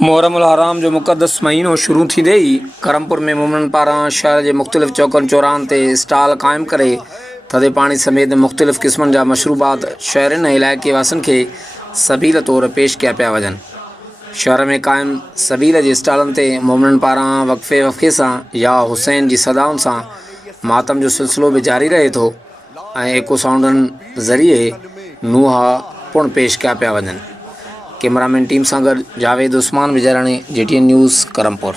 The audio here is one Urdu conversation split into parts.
محرم الحرام جو مقدس مہینو شروع تھی دئی کرمپور میں مومنن پاران شہر کے مختلف چوکن چوران تے اسٹال قائم کرے تھدے پانی سمیت مختلف قسمن جا مشروبات شہرن علاقے واسن کے سبیل طور پیش کیا پیا وجن. شہر میں قائم سبیل کے اسٹالن تے مومنن پاران وقفے سان یا حسین جی صداؤں سان ماتم جو سلسلو بھی جاری رہے تو ایکو ساؤنڈن ذریعے نوحا پن پیش کیا پیا وجن. کیمرامین ٹیم سان گڈ جاوید عثمان وجرانی GTN نیوز کرمپور.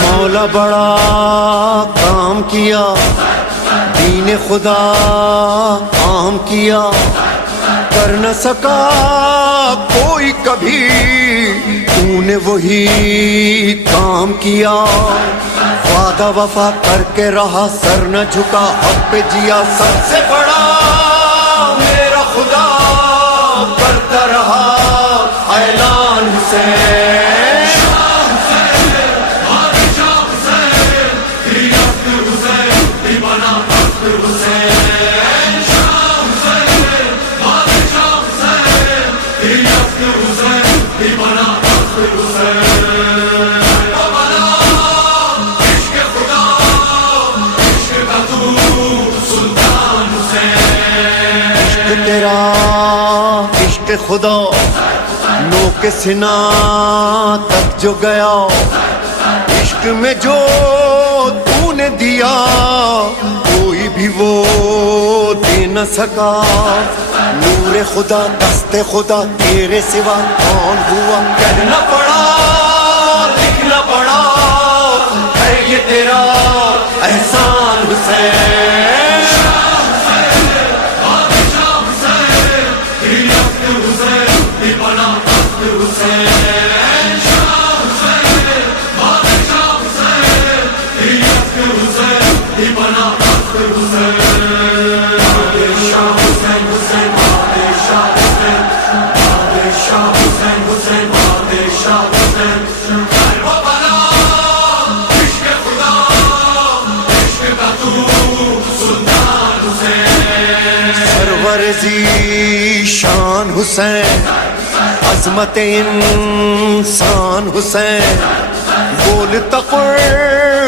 مولا بڑا کام کیا، دین خدا عام کیا، کر نہ سکا کوئی کبھی، تو نے وہی کام کیا. وعدہ وفا کر کے رہا، سر نہ جھکا، حق پہ جیا، سب سے بڑا میرا خدا کرتا رہا اعلان حسین. تیرا عشق خدا نو کے سنا تک جو گیا، عشق میں جو تو نے دیا کوئی بھی وہ دے نہ سکا. نور خدا دست خدا تیرے سوا کون ہوا، کہنا پڑا لکھنا پڑا، ہے یہ تیرا احسان حسین. شان حسین، عظمت انسان حسین، بولتا قرآن